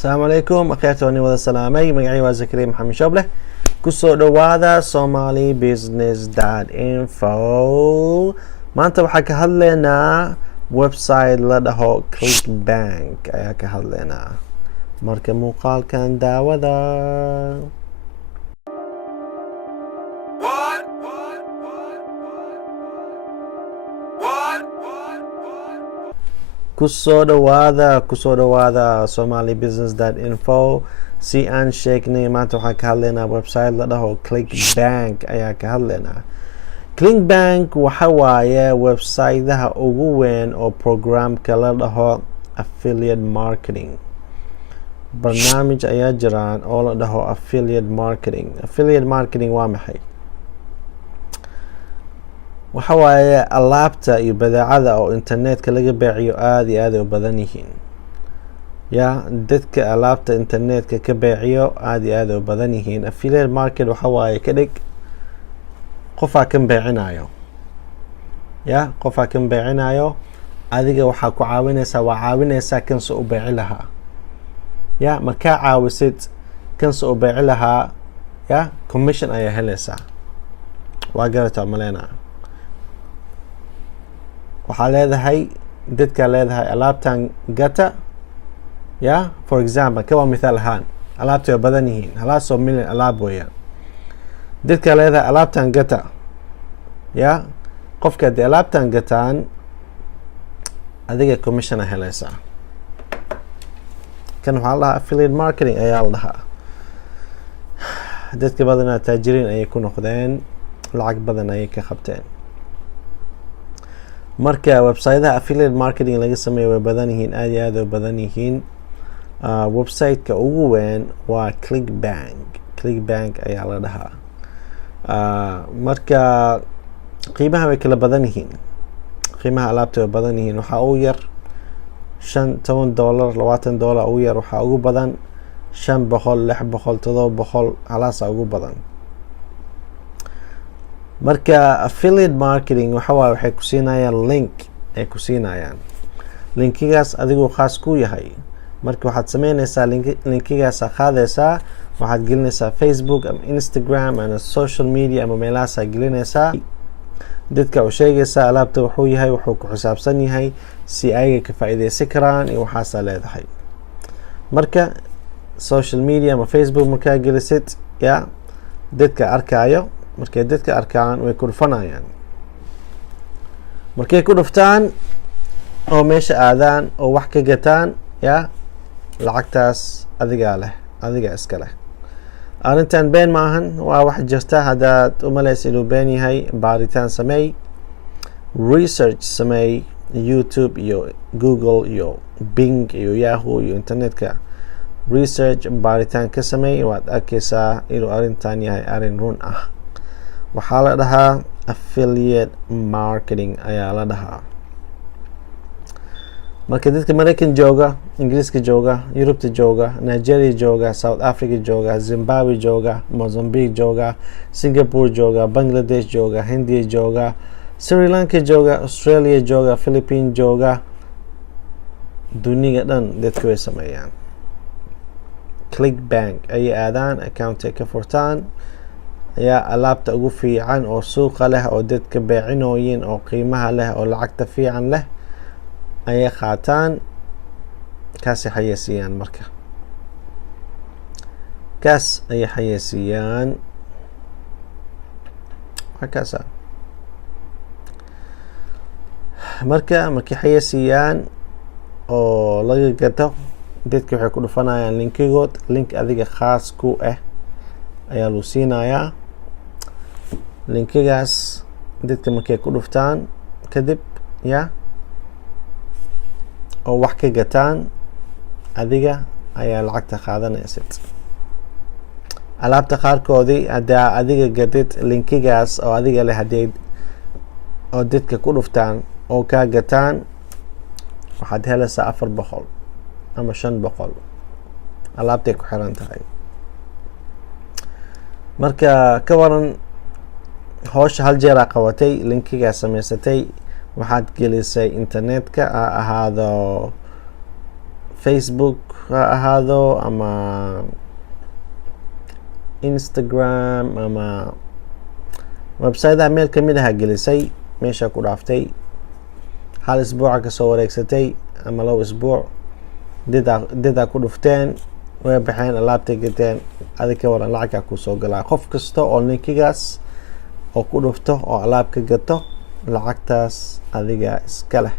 السلام عليكم أخيرتوني وذا السلامي مقعي وزكريا محمد شوبله كسو دوادا somalibusiness.info maanta waxaa ka hadlaynaa website la dhaho clickbank ayaa ka hadlaynaa marka muuqaalkan daawada kusoo dhawaada somalibusiness.info si aan sheegnay maanta waxaan ka hadlaynaa website la dhaho clickbank ayaa ka hadlaynaa. clickbank waxa waaye website-daha ugu weyn oo programka la dhaho affiliate marketing. barnaamij ayaa jiraan oo la dhaho affiliate marketing waa maxay? waxa waaye alaabta iyo badeecada oo internetka laga beeciyo aad iyo aad u badan yihiin. dadka alaabta internetka ka beeciyo aad iyo aad u badan yihiin. affiliate market waxa waaye ka dhig qofaa kan beecinayo. qofaa kan beecinayo adiga waxaa ku caawinaysaa kanse u beeci lahaa. markaa caawisid kanse u beeci lahaa commission ayaa helaysaa. waa garataa maleynaa. waxaa leedahay dadkaa leedahay alaabtan gata. for example ka waa mithaal ahaan alaabta way badan yihiin halaasoo milyan alaab weeyaan. dadkaa leedahay alaabtan gata. qofka haddii alaabtan gataan adiga commission a helaysaa. kan waxaa la dhahaa affiliate marketing ayaa la dhahaa. dadka badanaa taajiriin ayay ku noqdeen, lacag badan ayay ka qabteen. marka website-daha affiliate marketing laga sameeyo way badan yihiin, aad iyo aad u badan yihiin. website-ka ugu weyn waa clickbank ayaa la dhahaa. marka qiimaha way kala badan yihiin. qiimaha alaabta way badan yihiin. waxaa ugu yar $10 $20 ugu yar. waxaa ugu badan $500 $600 $700 halaasaa ugu badan. marka affiliate marketing waxa waaye waxay ku siinayaan link ay ku siinayaan. linkigaas adiguu khaas ku yahay. marka waxaad sameynaysaa linkigaasa qaadaysaa, waxaad gelinaysaa Facebook ama Instagram ama social media ama meelahaasaa gelinaysaa. dadka u sheegaysaa alaabta wuxuu yahay, wuxuu ku xisaabsan yahay, si ayaga ka faa'iidaysan karaan iyo waxaasaa leedahay. marka social media ama Facebook markaa gelisid dadka arkaayo, markay dadka arkaan way ku dhufanayaan. markay ku dhuftaan oo meesha aadaan oo wax ka gataan lacagtaas adigaa leh, adiga iska leh. arrintan been maahan, waa wax jirta. haddaad u malaysa inuu been yahay, baaritaan sameey, research sameey, YouTube iyo Google iyo Bing iyo Yahoo iyo internetka research baaritaan ka sameey, waad arkaysaa inuu arrintan yahay arrin run ah. waxaa la dhahaa affiliate marketing ayaa la dhahaa. marka dadka Maraykan jooga, Ingiriiska jooga, Yurubta jooga, Nigeria jooga, South Africa jooga, Zimbabwe jooga, Mozambique jooga, Singapore jooga, Bangladesh jooga, Hindiya jooga, Sri Lanka jooga, Australia jooga, Philippines jooga, duniga dhan dadka way sameeyaan. clickbank ayay aadaan, account ay ka furtaan, alaabta ugu fiican oo suuqa leh oo dadka beecinooyin oo qiimaha leh oo lacagta fiican leh ayay qaataan. kaasay xayeysiiyaan. marka kaas ayay xayeysiiyaan. markay markay xayeysiiyaan oo laga gato, dadka waxay ku dhufanayaan linkigood. link adiga khaas ku ah ayaa lagu siinayaa. linkigaas dadka markay ku dhuftaan kadib oo wax ka gataan, adiga ayaa lacagta qaadanaysid. alaabta qaarkoodii haddaa adiga gadid linkigaas oo adiga leh, hadii oo dadka ku dhuftaan oo kaa gataan, waxaad helaysaa $400 ama $500. alaabtay ku xiran tahay. marka ka waran howsha hal jeeraa qabatay, linkigaa samaysatay, waxaad gelisay internetka, ha ahaado Facebook, ha ahaado ama Instagram ama website meel kamid ah gelisay meesha ku dhaaftay hal isbuuc ka soo wareegsatay ama 2 isbuuc dida ku dhufteen way baxeen alaabta gateen adiga waran lacag ku soo galaa qof kasta oo linkigaas oo ku dhufto oo alaab ka gato lacagtaas adiga iska leh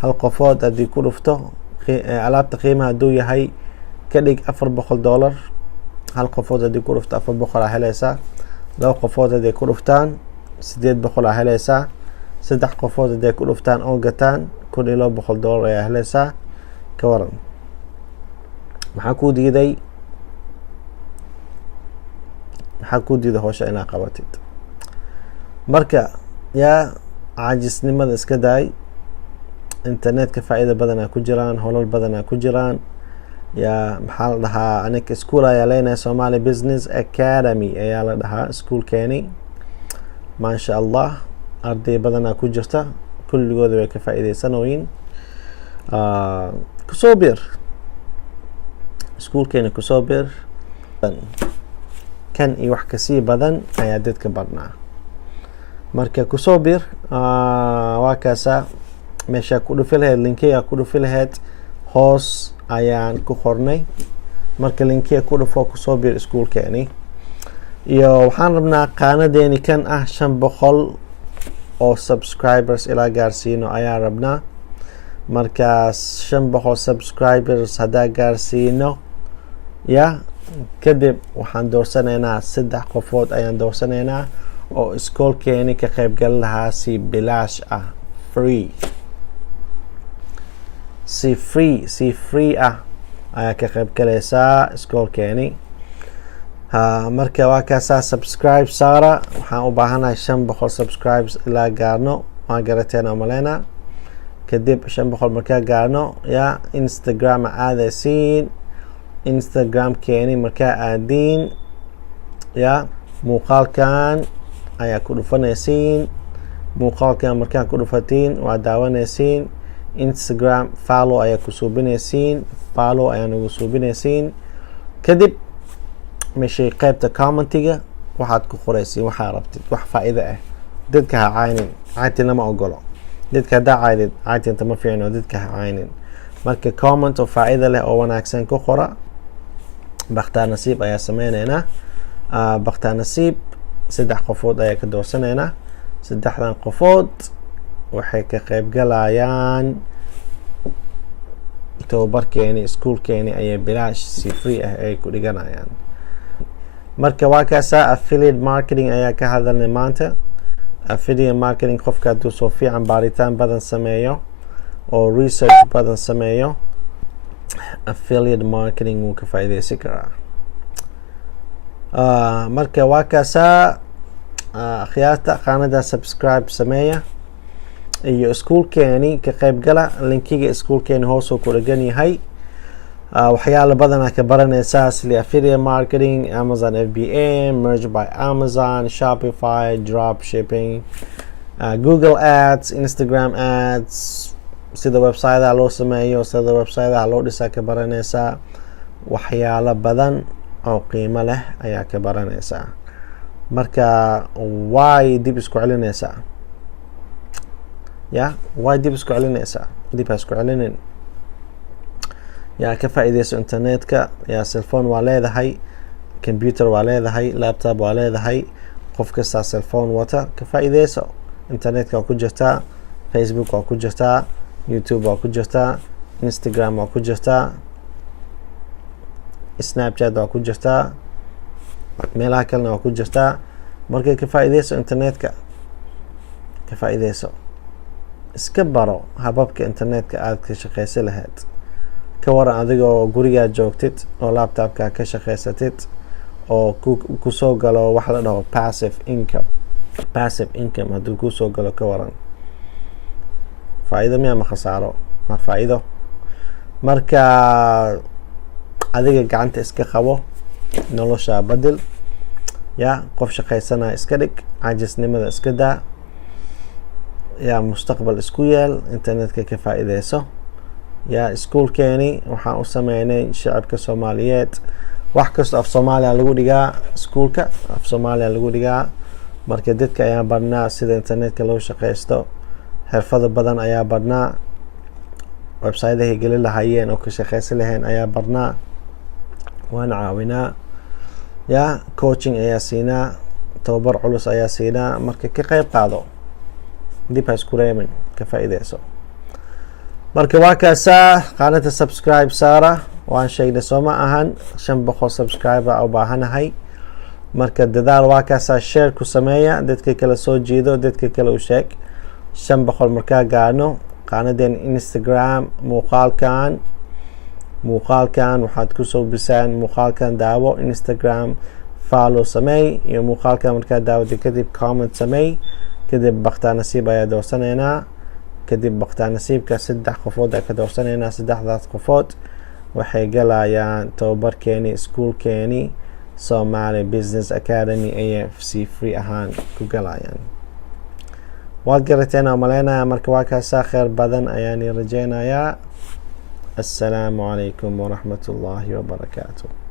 hal qofood hadii ku dhufto alaabta qiimaha haduu yahay ka dhig $400 hal qofood hadii ku dhufto $400 helaysa laba qofood hadii ku dhuftaan $800 helaysa saddex qofood hadii ku dhuftaan oo gataan $1,200 ayaa helaysa ka waran maxaa ku diiday hawsha inaad qabatid marka yaa caajisnimada iska daay internetka faa'iido badan ku jiraan holal badan ku jiraan yaa maxaa la dhahaa aniga school ayaa leenahay Somali Business Academy ayaa la dhahaa schoolkeeni ma sha Allah arday badan ku jirta kulligooda way ka faa'iideysanooyin kusoo bir schoolkeeni kusoo bir kan iyo wax ka sii badan ayaa dadka barnaa marka kusoo bir waa kaasa meesha ku dhufi lahayd linkiga ku dhufi lahayd hoos ayaan ku qornay marka linkiga ku dhufo kusoo bir schoolkeeni iyo waxaan rabnaa qaanadeeni kan ah 500 oo subscribers ilaa gaarsiino ayaan rabnaa markaas 500 subscribers hadaa gaarsiino ya kadib waxaan doorsanaynaa 3 qofood ayaan doorsanaynaa oo iskoolkeeni ka qayb gal lahaa si bilaash ah free ayaa ka qayb galaysaa iskoolkeeni marka waa kaasa subscribe saara waxaan u baahanahay 500 subscribes ilaa gaarno waa garateen amalena kadib 500 markaa gaarno ya Instagram aadaysiin Instagram keeni markaa aadiin ya muuqaalkan ayaa ku dhufanaysiin muuqaalkan markaa ku dhufatiin waa daawanaysiin Instagram follow ayaa ku suubinaysiin follow ayaa nagu suubinaysiin kadib meeshay qaybta commentiga waxaad ku qoraysiin waxa rabtid wax faa'iido ah dadka ha caaynin caaytina ma ogolo dadka hadaa caydid caaytinta ma fiicno dadka ha caaynin marka comment oo faa'iido leh oo wanaagsan ku qora bakhtaar nasiib ayaa sameynaynaa bakhtaar nasiib 3 qofood ayaa ka doorsanaynaa 3dan qofood waxay ka qayb galayaan tababarkeeni schoolkeeni ayay bilaash si free ah ay ku dhiganayaan marka waa kaasa affiliate marketing ayaa ka hadalnay maanta affiliate marketing qofka haduu soo fiican baaritaan badan sameeyo oo research badan sameeyo affiliate marketing wuu ka faa'iideysan karaa marka waa kaasa akhyaarta qaanada subscribe sameeya iyo schoolkeeni ka qayb gala linkiga schoolkeeni hoos ku dhagan yahay waxyaalo badan ka baranaysaa sida affiliate marketing Amazon FBA merge by Amazon Shopify drop shipping Google ads Instagram ads sida website loo sameeyo sida website loo dhisaa ka baranaysaa waxyaalo badan oo qiimo leh ayaa ka baranaysaa marka way dib isku celinaysaa way dib isku celinaysaa dib isku celinin yaa ka faa'iideyso internetka yaa cellphone waa leedahay computer waa leedahay laptop waa leedahay qof kasta cellphone wata ka faa'iideyso internetka ku jirtaa Facebook waa ku jirtaa YouTube waa ku jirtaa Instagram waa ku jirtaa Snapchat waa ku jirtaa meelaha kalena waa ku jirtaa markay ka faa'iideyso internetka ka faa'iideyso iska baro hababka internetka aad ka shaqeysan lahayd ka waran adigoo guriga joogtid oo laptopka ka shaqeysatid oo ku soo galo wax la dhaho passive income haduu ku soo galo ka waran faa'iido miyaa ma khasaaro ma faa'iido marka adiga gacanta iska qabo nolosha badil ya qof shaqeysana iska dhig caajisnimada iska daa ya mustaqbal isku yeel internetka ka faa'iideyso yaa iskuulkeeni waxaan u sameynay shacabka soomaaliyeed. wax kasta af soomaaliya lagu dhigaa iskuulka, af soomaaliya lagu dhigaa. marka dadka ayaa barnaa sida internetka loo shaqeysto, xirfado badan ayaa barnaa, website-ahay geli lahayeen oo ka shaqeysan laheen ayaa barnaa, waan caawinaa. yaa coaching ayaa siinaa, tababar culus ayaa siinaa. marka ka qayb qaado, dib ha isku reemin, ka faa'iideyso. marka waa kaasaa qaanada subscribe saara. waan sheegnay soo ma ahan 500 subscriber u baahanahay. marka dadaal waa kaasaa, share ku sameeya, dadka kala soo jiido, dadka kale u sheeg. 500 markaa gaarno qaanadeen Instagram muuqaalkan waxaad ku soo bisaan muuqaalkan daawo, Instagram follow sameey, iyo muuqaalkan markaa daawada kadib comment sameey, kadib baqtaa nasiib ayaa doorsanaynaa. kadib baqtaa nasiibka 3 qofood ayaa ka doorsanaynaa. 3daas qofood waxay galayaan tababarkeeni iskuulkeeni Somali Business Academy AFC free ahaan ku galayaan. waad garateen oo maleynayaa. marka waa kaasaa khayr badan ayaan rajeynayaa. assalaamu calaykum waraxmatullaahi wabarakaatuh.